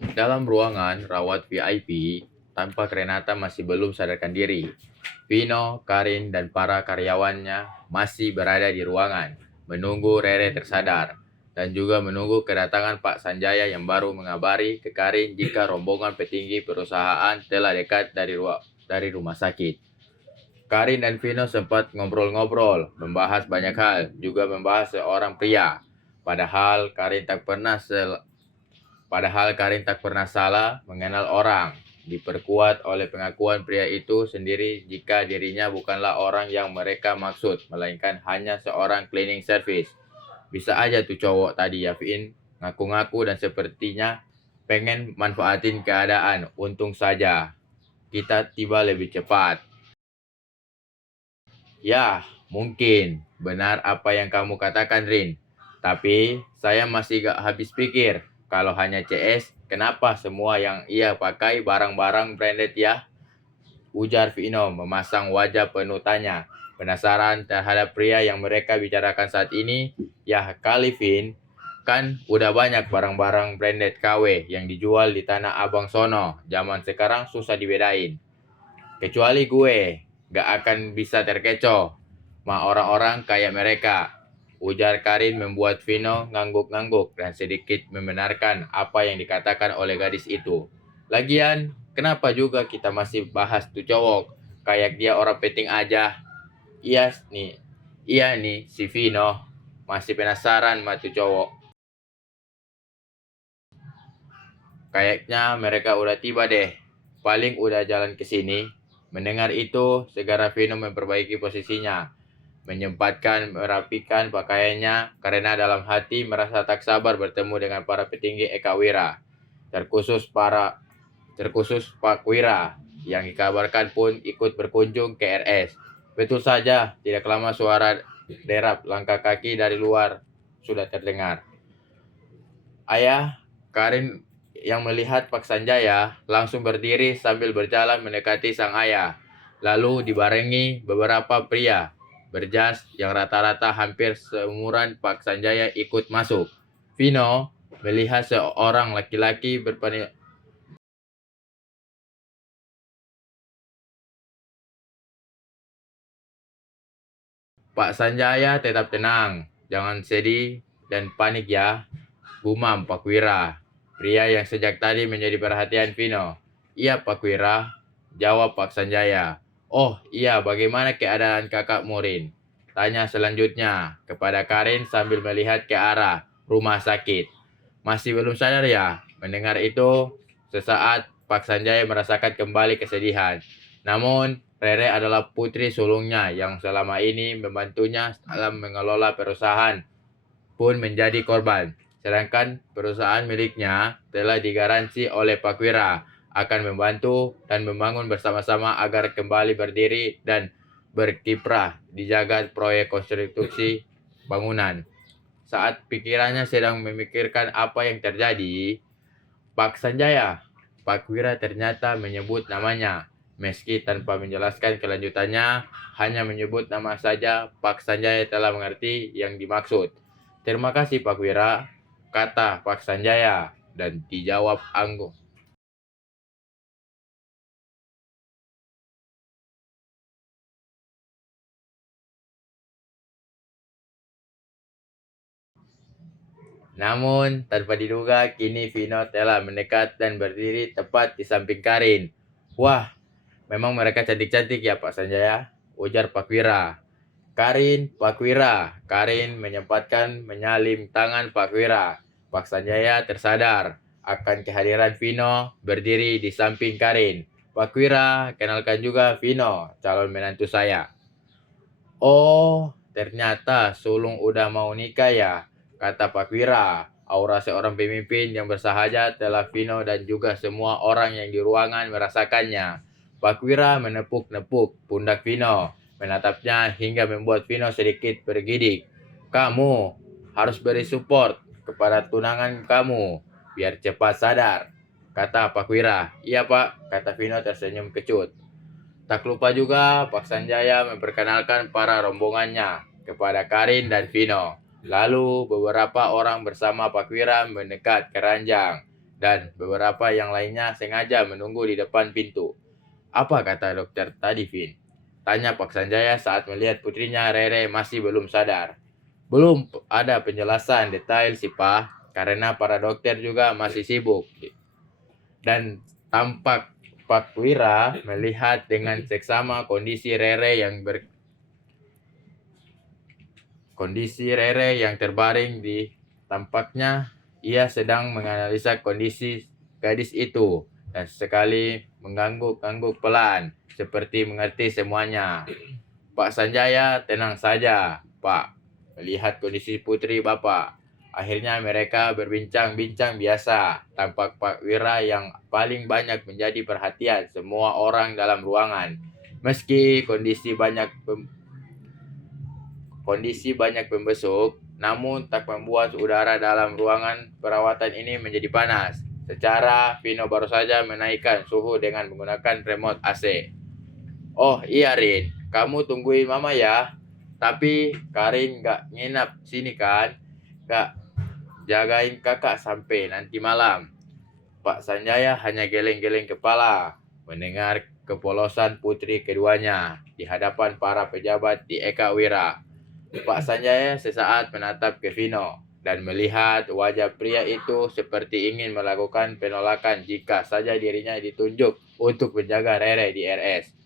Dalam ruangan rawat VIP, tampak Renata masih belum sadarkan diri. Vino, Karin, dan para karyawannya masih berada di ruangan, menunggu Rere tersadar, dan juga menunggu kedatangan Pak Sanjaya yang baru mengabari ke Karin jika rombongan petinggi perusahaan telah dekat dari rumah sakit. Karin dan Vino sempat ngobrol-ngobrol, membahas banyak hal, juga membahas seorang pria. Padahal Karin tak pernah salah mengenal orang, diperkuat oleh pengakuan pria itu sendiri jika dirinya bukanlah orang yang mereka maksud, melainkan hanya seorang cleaning service. Bisa aja tuh cowok tadi ya, Vin, ngaku-ngaku dan sepertinya pengen manfaatin keadaan. Untung saja kita tiba lebih cepat. Ya, mungkin benar apa yang kamu katakan, Rin. Tapi saya masih gak habis pikir. Kalau hanya CS, kenapa semua yang ia pakai barang-barang branded ya? Ujar Vino memasang wajah penuh tanya. Penasaran terhadap pria yang mereka bicarakan saat ini? Ya kali, Vin. Kan udah banyak barang-barang branded KW yang dijual di Tanah Abang sono. Zaman sekarang susah dibedain. Kecuali gue, gak akan bisa terkecoh sama orang-orang kayak mereka. Ujar Karin membuat Vino ngangguk-ngangguk dan sedikit membenarkan apa yang dikatakan oleh gadis itu. Lagian, kenapa juga kita masih bahas tuh cowok? Kayak dia orang penting aja. Iya nih, iya nih si Vino. Masih penasaran sama tuh cowok. Kayaknya mereka udah tiba deh. Paling udah jalan ke sini. Mendengar itu, segera Vino memperbaiki posisinya, menyempatkan merapikan pakaiannya karena dalam hati merasa tak sabar bertemu dengan para petinggi Eka Wira. Terkhusus Pak Wira yang dikabarkan pun ikut berkunjung ke RS. Betul saja, tidak lama suara derap langkah kaki dari luar sudah terdengar. Ayah, Karin yang melihat Pak Sanjaya langsung berdiri sambil berjalan mendekati sang ayah. Lalu dibarengi beberapa pria berjas yang rata-rata hampir seumuran Pak Sanjaya ikut masuk. Vino melihat seorang laki-laki Pak Sanjaya tetap tenang, jangan sedih dan panik ya, gumam Pak Wira. Pria yang sejak tadi menjadi perhatian Vino. Iya Pak Wira, jawab Pak Sanjaya. Oh iya, bagaimana keadaan kakak Murin? Tanya selanjutnya kepada Karin sambil melihat ke arah rumah sakit. Masih belum sadar ya? Mendengar itu, sesaat Pak Sanjaya merasakan kembali kesedihan. Namun, Rere adalah putri sulungnya yang selama ini membantunya dalam mengelola perusahaan pun menjadi korban. Sedangkan perusahaan miliknya telah digaransi oleh Pak Wira akan membantu dan membangun bersama-sama agar kembali berdiri dan berkiprah di jagat proyek konstruksi bangunan. Saat pikirannya sedang memikirkan apa yang terjadi, Pak Sanjaya, Pak Wira ternyata menyebut namanya. Meski tanpa menjelaskan kelanjutannya, hanya menyebut nama saja, Pak Sanjaya telah mengerti yang dimaksud. Terima kasih Pak Wira, kata Pak Sanjaya, dan dijawab anggun. Namun, tanpa diduga, kini Vino telah mendekat dan berdiri tepat di samping Karin. Wah, memang mereka cantik-cantik ya Pak Sanjaya, ujar Pak Wira. Pak Wira. Karin menyempatkan menyalip tangan Pak Wira. Pak Sanjaya tersadar akan kehadiran Vino berdiri di samping Karin. Pak Wira, kenalkan juga Vino, calon menantu saya. Oh, ternyata sulung udah mau nikah ya, kata Pak Wira. Aura seorang pemimpin yang bersahaja telah Vino dan juga semua orang yang di ruangan merasakannya. Pak Wira menepuk-nepuk pundak Vino, menatapnya hingga membuat Vino sedikit bergidik. Kamu harus beri support kepada tunangan kamu, biar cepat sadar, kata Pak Wira. Iya Pak, kata Vino tersenyum kecut. Tak lupa juga Pak Sanjaya memperkenalkan para rombongannya kepada Karin dan Vino. Lalu beberapa orang bersama Pak Wira mendekat ke ranjang. dan beberapa yang lainnya sengaja menunggu di depan pintu. Apa kata dokter tadi, Vin? Tanya Pak Sanjaya saat melihat putrinya Rere masih belum sadar. Belum ada penjelasan detail sih, Pak, karena para dokter juga masih sibuk. Dan tampak Pak Wira melihat dengan seksama kondisi Rere yang terbaring di tampaknya ia sedang menganalisa kondisi gadis itu dan sekali mengangguk-angguk pelan seperti mengerti semuanya. Pak Sanjaya, tenang saja, Pak. Melihat kondisi putri Bapak. Akhirnya mereka berbincang-bincang biasa. Tampak Pak Wira yang paling banyak menjadi perhatian semua orang dalam ruangan. Meski kondisi banyak pembesuk, namun tak membuat udara dalam ruangan perawatan ini menjadi panas. Secara Vino baru saja menaikkan suhu dengan menggunakan remote AC. Oh iya Rin, kamu tungguin mama ya. Tapi Karin gak nginap sini kan? Gak jagain kakak sampai nanti malam. Pak Sanjaya hanya geleng-geleng kepala mendengar kepolosan putri keduanya di hadapan para pejabat di Eka Wira. Pak Sanjaya sesaat menatap ke Vino dan melihat wajah pria itu seperti ingin melakukan penolakan jika saja dirinya ditunjuk untuk menjaga Rere di RS.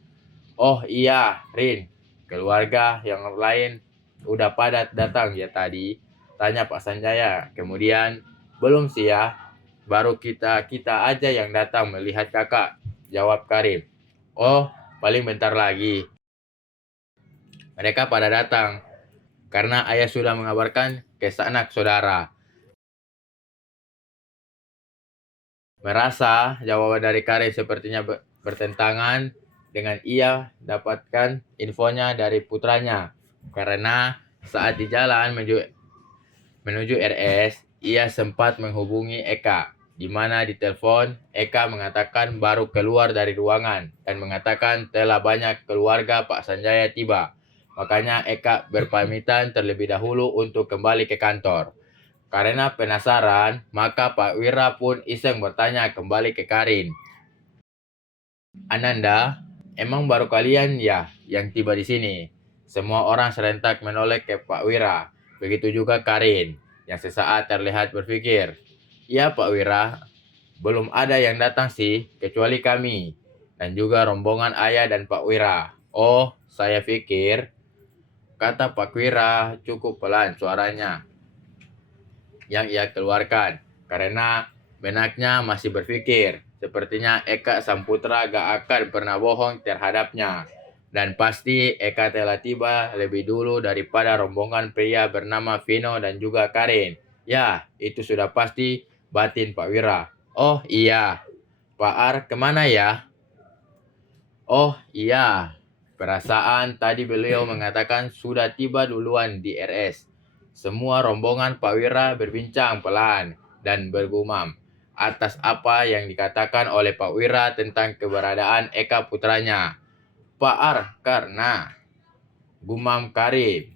Oh iya, Rin, keluarga yang lain udah pada datang ya tadi? Tanya Pak Sanjaya. Kemudian, belum sih ya, baru kita aja yang datang melihat kakak, jawab Karim. Oh, paling bentar lagi. Mereka pada datang, karena ayah sudah mengabarkan ke sanak saudara. Merasa jawaban dari Karim sepertinya bertentangan dengan ia dapatkan infonya dari putranya. Karena saat di jalan menuju RS, ia sempat menghubungi Eka. Di mana di telepon, Eka mengatakan baru keluar dari ruangan dan mengatakan telah banyak keluarga Pak Sanjaya tiba. Makanya Eka berpamitan terlebih dahulu untuk kembali ke kantor. Karena penasaran, maka Pak Wira pun iseng bertanya kembali ke Karin. Ananda, emang baru kalian ya yang tiba di sini? Semua orang serentak menoleh ke Pak Wira. Begitu juga Karin, yang sesaat terlihat berpikir. Ya Pak Wira, belum ada yang datang sih, kecuali kami. Dan juga rombongan ayah dan Pak Wira. Oh, saya pikir, kata Pak Wira cukup pelan suaranya yang ia keluarkan. Karena benaknya masih berpikir, sepertinya Eka sang putra gak akan pernah bohong terhadapnya. Dan pasti Eka telah tiba lebih dulu daripada rombongan pria bernama Vino dan juga Karin. Ya, itu sudah pasti, batin Pak Wira. Oh iya, Pak Ar kemana ya? Oh iya, perasaan tadi beliau mengatakan sudah tiba duluan di RS. Semua rombongan Pak Wira berbincang pelan dan bergumam atas apa yang dikatakan oleh Pak Wira tentang keberadaan Eka putranya. Pak Ar, karena gumam Karim,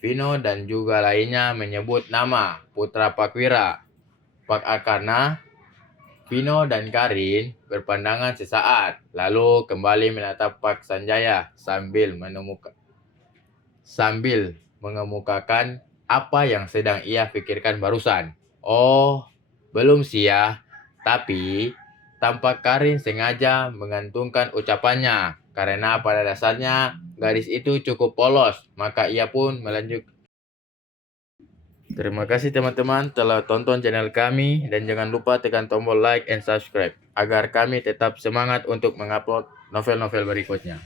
Vino dan juga lainnya menyebut nama putra Pak Wira. Pak Ar karena Vino dan Karin berpandangan sesaat, lalu kembali menatap Pak Sanjaya sambil mengemukakan apa yang sedang ia pikirkan barusan. Oh, belum sih ya. Tapi, tampak Karin sengaja mengantungkan ucapannya. Karena pada dasarnya gadis itu cukup polos. Maka ia pun melanjut. Terima kasih teman-teman telah tonton channel kami. Dan jangan lupa tekan tombol like and subscribe. Agar kami tetap semangat untuk mengupload novel-novel berikutnya.